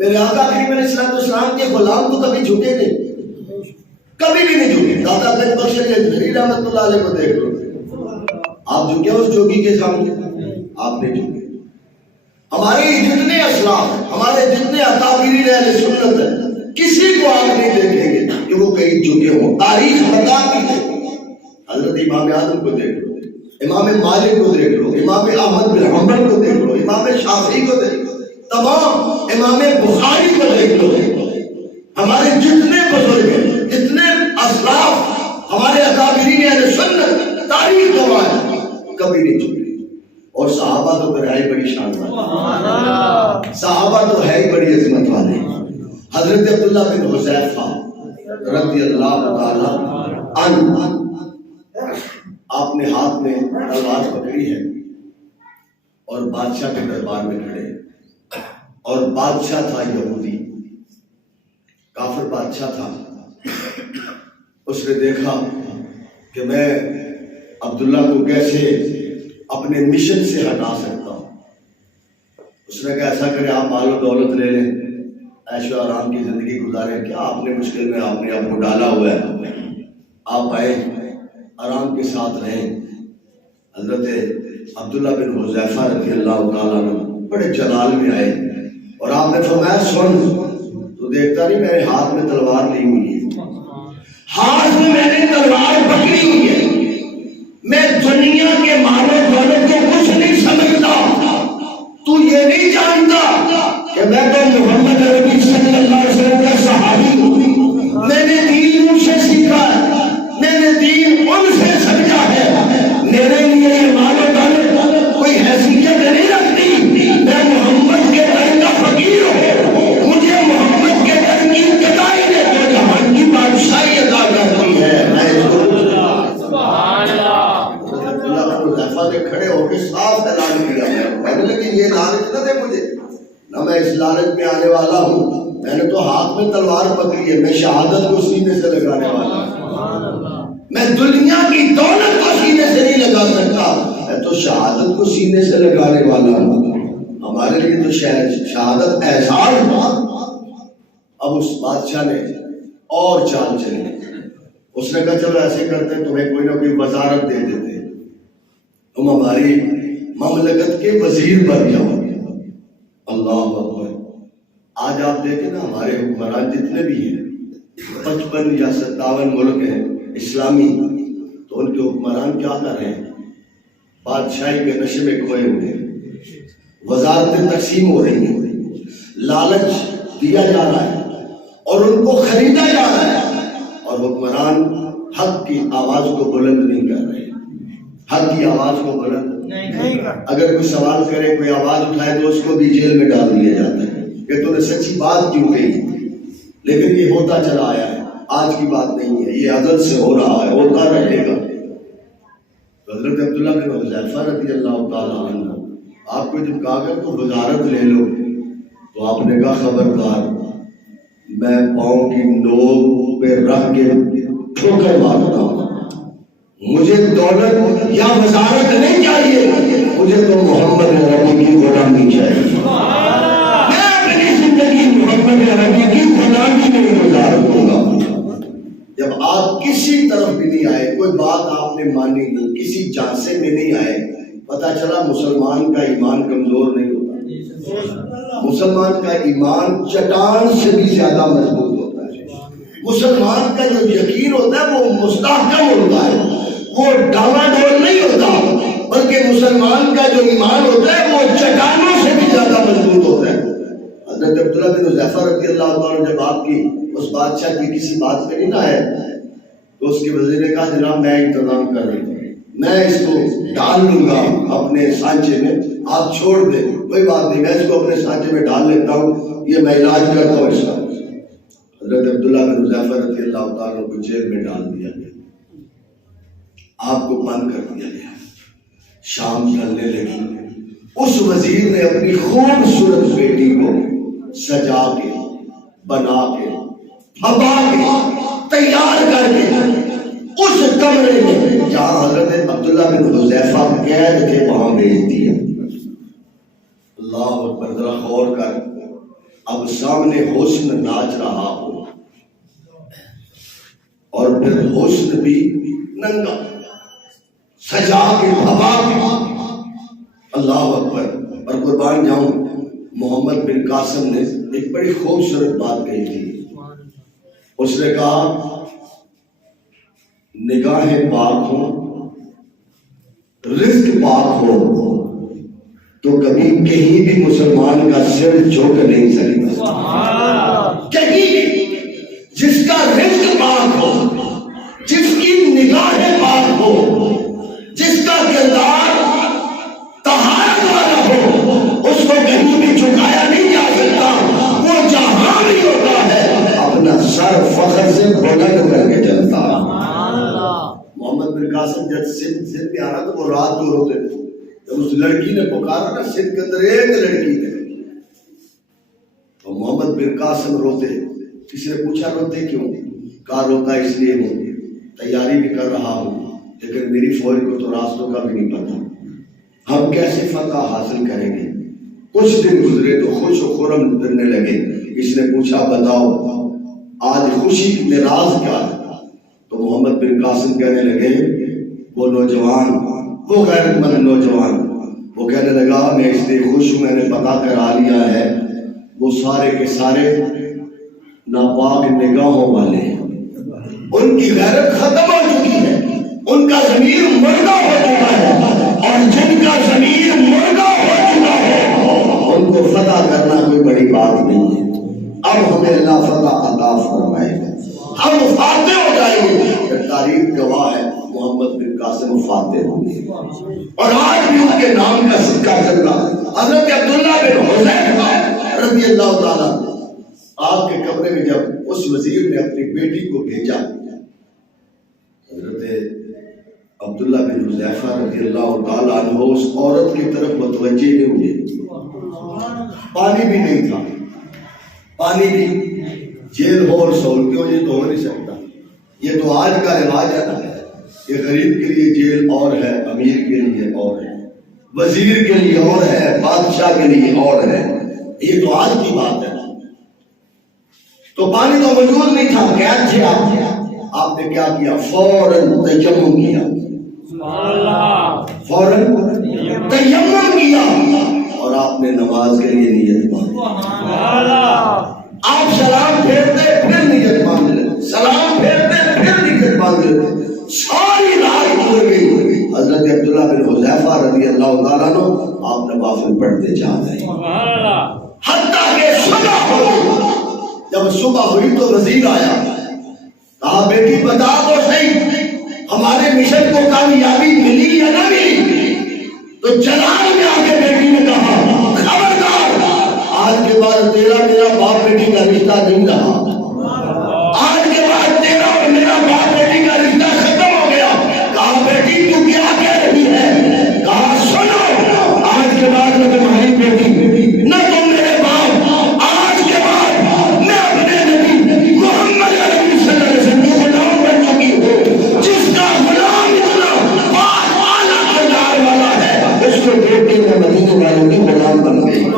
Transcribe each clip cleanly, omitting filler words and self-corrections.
میرے آقا کریم علیہ السلام کے غلام تو کبھی جھکے نہیں، کبھی بھی نہیں جھکے. دادا گنج بخش اجمیری رحمۃ اللہ علیہ کو دیکھ لو، آپ جھکے اس جوگی کے سامنے؟ آپ نے جھکے. ہمارے جتنے اسلاف ہیں، ہمارے جتنے اکابرین اہل سنت ہیں، کسی کو آپ نہیں دیکھیں گے کہ وہ کہیں جھکے ہوں. تاریخ بتاتی ہے. حضرت امام اعظم کو دیکھ لو، امام مالک کو دیکھ لو، امام احمد بن حنبل کو دیکھ لو، امام شافعی کو دیکھ لو، تمام امام بخاری کو دیکھ لو. ہمارے جتنے بزرگ ہیں، جتنے اسلاف، ہمارے اکابرین اہل سنت، تاریخ گواہ ہے، کبھی نہیں جھکے. اور صحابہ تو پھر ہے بڑی شان والے، صحابہ تو ہے ہی بڑی عظمت والے. حضرت عبداللہ بن حذیفہ رضی اللہ تعالی عنہ، آپ نے ہاتھ میں تلوار پکڑی ہے اور بادشاہ کے دربار میں کھڑے، اور بادشاہ تھا یہودی، کافر بادشاہ تھا. اس نے دیکھا کہ میں عبداللہ کو کیسے اپنے مشن سے ہٹا سکتا ہوں. اس نے کہا ایسا کرے آپ مال و دولت لے لیں، عیش و آرام کی زندگی گزاریں. کیا آپ نے مشکل میں آپ نے آپ کو ڈالا ہوا ہے، آپ آئے آرام کے ساتھ رہیں. حضرت عبداللہ بن حذیفہ رضی اللہ تعالیٰ عنہ بڑے جلال میں آئے اور آپ نے فرمایا سن، تو دیکھتا نہیں میرے ہاتھ میں تلوار لی ہوئی ہے، ہاتھ میں میں نے تلوار پکڑی ہوئی ہے، میں دنیا کے مال و دولت کو کچھ نہیں سمجھتا. تو یہ نہیں جانتا کہ میں تو محمد عربی صلی اللہ علیہ وسلم کا صحابی ہوں. میں نے دین ان سے سیکھا ہے، میں نے دین ان سے سمجھا ہے. میرے لیے یہ مال و دولت کوئی حیثیت نہیں رکھتی. میں محمد کے در کا فقیر ہوں، مجھے محمد کے در کی ابتدائی نے تو جہان کی بادشاہی عطا کرتی ہے. نے کھڑے ہو کے صاف اعلان کیا، کہنے لگے یہ لالچ نہ دے مجھے، نہ میں اس لالچ میں آنے والا ہوں. میں نے تو ہاتھ میں تلوار پکڑی ہے، میں شہادت کو سینے سے لگانے والا ہوں. میں دنیا کی دولت کو سینے سے نہیں لگا سکتا، میں تو شہادت کو سینے سے لگانے والا ہوں. ہمارے لیے تو شہادت احسان ہوا. اب اس بادشاہ نے اور چال چلی. اس نے کہا چلو ایسے کرتے ہیں، تمہیں کوئی نہ کوئی وزارت دے دیتے، تم ہماری مملکت کے وزیر بن جاؤ. اللہ اکبر. آج آپ دیکھیں نا ہمارے حکمران جتنے بھی ہیں، 55 یا 57 ملک ہیں اسلامی، تو ان کے حکمران کیا کر رہے ہیں؟ بادشاہی کے نشے میں کھوئے ہوئے ہیں، وزارتیں تقسیم ہو رہی ہیں، لالچ دیا جا رہا ہے اور ان کو خریدا جا رہا ہے، اور حکمران حق کی آواز کو بلند نہیں کر رہے. حق کی آواز کو بلند نہیں. اگر کوئی سوال کرے، کوئی آواز اٹھائے تو اس کو بھی جیل میں ڈال دیا جاتا ہے کہ تو نے سچی بات کیوں کہی. لیکن یہ ہوتا چلا آیا ہے، آج کی بات نہیں ہے، یہ ازل سے ہو رہا ہے، ہوتا رہے گا. حضرت عبداللہ بن حذیفہ رضی اللہ تعالیٰ عنہ آپ کو جب کہا کہ تو وزارت لے لو، تو آپ نے کہا خبردار، میں پاؤں کی نوک پہ رکھ کے ٹھوکر مارتا ہوں. مجھے دولت یا وزارت نہیں چاہیے، مجھے تو محمد عربی کی غلامی چاہیے. میں اپنی زندگی محمد عربی کی غلامی میں گزار دوں گا. جب آپ کسی طرف بھی نہیں آئے، کوئی بات آپ نے مانی نہیں، کسی جانسے میں نہیں آئے، پتا چلا مسلمان کا ایمان کمزور نہیں ہوتا. مسلمان کا ایمان چٹان سے بھی زیادہ مضبوط ہوتا ہے. مسلمان کا جو یقین ہوتا ہے وہ مستحکم ہوتا ہے، وہ ڈاما ڈول نہیں ہوتا، بلکہ مسلمان کا جو ایمان ہوتا ہے وہ چٹانوں سے بھی زیادہ مضبوط ہوتا ہے. حضرت عبداللہ بن حذیفہ رضی اللہ تعالیٰ جب آپ کی اس بادشاہ کی کسی بات پہ نہیں نہ ہے، تو اس کے وزیر نے کہا جناب میں انتظام کر رہی ہوں، میں اس کو ڈال لوں گا اپنے سانچے میں، آپ چھوڑ دیں، کوئی بات نہیں، میں اس کو اپنے سانچے میں ڈال لیتا ہوں، یہ میں علاج کرتا ہوں اس کا. حضرت عبداللہ بن حذیفہ رضی اللہ تعالیٰ کو جیل میں ڈال دیا گیا، آپ کو بند کر دیا گیا. شام ڈھلنے لگی. اس وزیر نے اپنی خوبصورت بیٹی کو سجا کے، بنا کے، پھپا کے، تیار کر کے اس کمرے میں جہاں حضرت عبداللہ بن حذیفہ قید تھے وہاں بھیج دیا. اللہ اکبر. ذرا غور کر، اب سامنے حسن ناچ رہا ہو اور پھر حسن بھی ننگا سجا کے بھبا کے، اللہ اکبر۔ اور قربان جاؤں، محمد بن قاسم نے ایک بڑی خوبصورت بات کہی تھی۔ اس نے کہا نگاہیں پاک ہوں، رزق پاک ہو تو کبھی کہیں بھی مسلمان کا سر جھک نہیں سکتا۔ کہیں بھی جس کا رزق پاک ہو، جس کی نگاہیں پاک ہو، جس کا کردار طہارت والا ہو، اس کو کہیں بھی جھکایا نہیں جا سکتا۔ وہ جہاں بھی ہوتا ہے اپنا سر فخر سے بلند کر کے چلتا۔ محمد بن قاسم جب سندھ میں آ رہا تو وہ رات کو روتے تھے۔ جب اس لڑکی نے پکارا نا، سندھ کے اندر ایک لڑکی ہے، تو محمد بن قاسم روتے۔ کسی نے پوچھا روتے کیوں؟ کہا روتا اس لیے ہوں، تیاری بھی کر رہا ہوں لیکن میری فوج کو تو راستوں کا بھی نہیں پتا، ہم کیسے فتح حاصل کریں گے۔ کچھ دن گزرے تو خوش و خرم کرنے لگے۔ اس نے پوچھا بتاؤ آج خوشی میں راز کیا ہے؟ تو محمد بن قاسم کہنے لگے وہ نوجوان، وہ غیرت مند نوجوان، وہ کہنے لگا میں اس لیے خوش ہوں، میں نے پتا کرا لیا ہے وہ سارے کے سارے ناپاک نگاہوں والے ہیں، ان کی غیرت ختم ہو چکی ہے، ان کا ضمیر مردہ ہو چکا ہے، اور جن کا ضمیر مردہ ہو چکا ہے ان کو فتح کرنا کوئی بڑی بات نہیں ہے۔ اب ہمیں اللہ فتح عطا فرمائے گا، ہم فاتح ہو جائیں گے۔ تاریخ گواہ ہے محمد بن قاسم فاتح ہوں گے، اور آج بھی ان کے نام کا سکہ چل رہا ہے۔ حضرت عبداللہ بن حذیفہ رضی اللہ تعالیٰ آپ کے کمرے میں جب اس وزیر نے اپنی بیٹی کو بھیجا، حضرت عبداللہ بن حذیفہ رضی اللہ تعالیٰ عنہ اس عورت کی طرف متوجہ نہیں ہوئے۔ پانی بھی نہیں تھا، پانی بھی جیل ہو اور سہولتیں ہو، یہ تو ہو نہیں سکتا۔ یہ تو آج کا رواج ہے نا، یہ غریب کے لیے جیل اور ہے، امیر کے لیے اور ہے، وزیر کے لیے اور ہے، بادشاہ کے لیے اور ہے، یہ تو آج کی بات ہے۔ تو پانی تو موجود نہیں تھا، قید تھے آپ نے کیا کیا؟ فوراً تیمم کیا، فوراً تیمم کیا، اور آپ نے نماز کے لیے نیت باندھی۔ آپ سلام پھیرتے پھر نیت باندھ لیں، سلام پھیرتے پھر نیت باندھ لیں۔ ساری رات گزر گئی، حضرت عبداللہ بن حذیفہ رضی اللہ تعالیٰ عنہ آپ نوافل پڑھتے جا رہے حتیٰ کہ صبح ہو گئی۔ جب صبح ہوئی تو وزیر آیا، کہا بیٹی بتا تو صحیح ہمارے مشن کو کامیابی ملی یا نہ ملی؟ تو جلال میں آ کے بیٹی نے کہا خبردار، آج کے بعد تیرا میرا باپ بیٹی کا رشتہ نہیں رہا، آج کے بعد تیرا اور میرا باپ بیٹی کا رشتہ ختم ہو گیا۔ کہا بیٹی تو کیا کہہ رہی ہے؟ کہا سنو، آج کے بعد میں تمہاری بیٹی نہ تم میرے باپ، آج کے بعد میں اپنے نبی محمد علیہ صلی اللہ علیہ وسلم کو غلام بن چکی ہوں۔ جس کا غلام اتنا پاک اعلیٰ کردار والا ہے، اس کو دیکھ کے میں مدینے والوں کی غلام بن گئی۔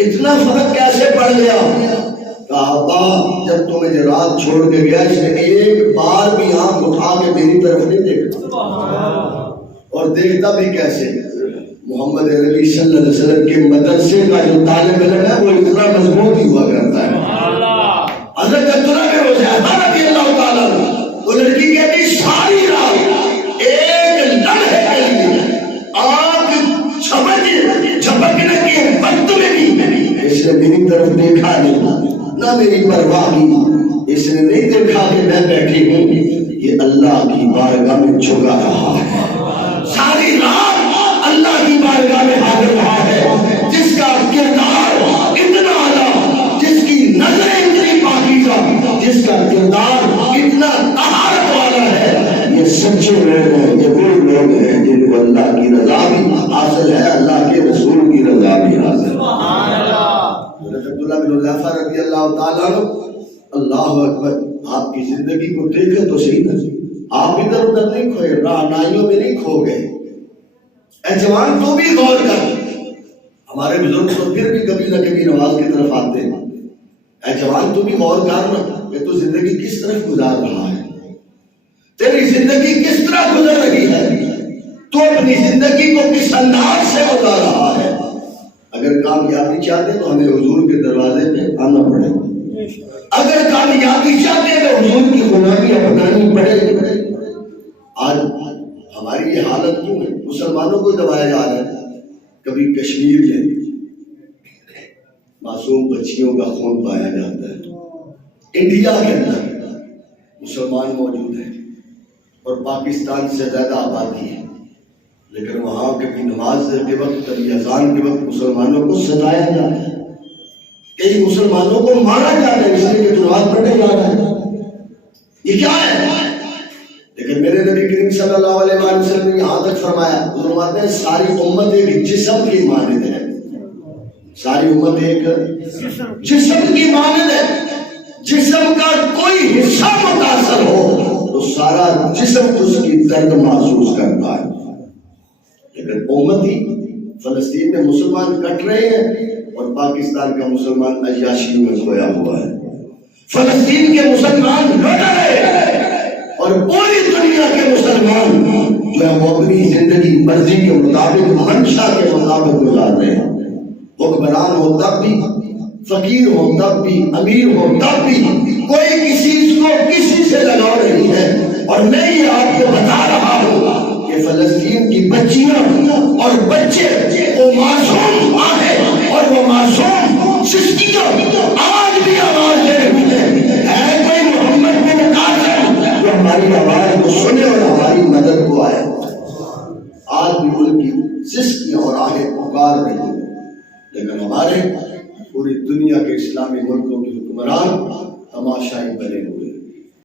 اتنا فرق کیسے پڑ گیا؟ کہا جب تو مجھے رات چھوڑ کے گیا اس نے ایک بار بھی آنکھ اٹھا کے میری طرف نہیں دیکھا، اور دیکھتا بھی کیسے؟ محمد عربی صلی اللہ علیہ وسلم کے مدرسے کا جو طالب علم ہے وہ اتنا مضبوط ہی ہوا کرتا ہے۔ حضرت عبداللہ بن حذیفہ رضی اللہ تعالیٰ وہ لڑکی کہتی ساری رات ایک لمحے کے لیے آنکھ جھپکنے کے وقت میں بھی اس نے میری طرف دیکھا نہیں، نہ میری پرواہ کی۔ اس نے نہیں دیکھا کہ میں بیٹھی ہوں، یہ اللہ کی بارگاہ میں جھکا رہا ہے، ساری رات اللہ کی بارگاہ میں حاضر رہا ہے۔ جس کا کردار اتنا اعلیٰ، جس کی نظریں اتنی پاکیزہ، جس کا کردار اتنا طہارت والا ہے، یہ سچے لوگ ہیں، یہ وہ لوگ ہیں جن کو اللہ کی رضا بھی حاصل ہے، اللہ کے رسول کی رضا بھی حاصل ہے۔ سبحان اللہ۔ حضرت عبداللہ بن حذیفہ رضی اللہ تعالیٰ عنہ، اللہ اکبر، آپ کی زندگی کو دیکھیں تو صحیح نہ، آپ ادھر ادھر نہیں کھوئے، رعنائیوں میں نہیں کھو گئے۔ اے جوان تو بھی غور کر، ہمارے بزرگ تو پھر بھی کبھی نہ کبھی نماز کی طرف آتے ہیں۔ اے جوان تو بھی غور کر کہ تو زندگی کس طرح گزار رہا ہے، تیری زندگی کس طرح گزر رہی ہے، تو اپنی زندگی کو کس انداز سے گزار رہا ہے۔ اگر کامیابی چاہتے تو ہمیں حضور کے دروازے پہ آنا پڑے گا، اگر کامیابی چاہتے تو حضور کی غلامی اپنانی پڑے گی۔ آج ہماری یہ حالت کیوں ہے؟ مسلمانوں کو دبایا جا رہا ہے۔ کبھی کشمیر میں معصوم بچیوں کا خون پایا جاتا ہے، انڈیا کے اندر مسلمان موجود ہیں اور پاکستان سے زیادہ آبادی ہے، لیکن وہاں کبھی نماز کے وقت، کبھی اذان کے وقت مسلمانوں کو ستایا جاتا ہے، کئی مسلمانوں کو مارا جاتا ہے اس لیے کہ نماز پڑھنے جا رہا ہے۔ یہ کیا ہے؟ لیکن میرے نبی کریم صلی اللہ علیہ وسلم نے یہاں تک فرمایا، فرماتے ہیں ساری امت ایک جسم کی مانند ہے، ساری امت ایک جسم کی مانند ہے۔ جسم کا کوئی حصہ متاثر ہو تو سارا جسم اس کی درد محسوس کرتا ہے، لیکن امتی فلسطین میں مسلمان کٹ رہے ہیں اور پاکستان کا مسلمان عیاشیوں میں کھویا ہوا ہے، فلسطین کے مسلمان لڑ رہے ہیں اور پوری دنیا کے مسلمان جو ہے وہ اپنی زندگی مرضی کے مطابق، منشا کے مطابق گزار رہے ہیں۔ حکمران ہو تب بھی، فقیر ہو تب بھی، امیر ہو تب بھی، کوئی کسی کو کسی سے لگاؤ نہیں ہے۔ اور میں یہ آپ کو بتا رہا ہوں کہ فلسطین کی بچیاں اور بچے وہ معصوم ہیں اور وہ معصوم سسکیاں آج بھی آواز دے رہی ہے کوئی محمد بن قاسم جو ہماری آواز کو سنے اور ہماری مدد کو آئے۔ آج بھی ان کی سسکیاں اور آہیں پکار رہی ہیں، لیکن ہمارے پوری دنیا کے اسلامی ملکوں کے حکمران تماشائی بنے ہوئے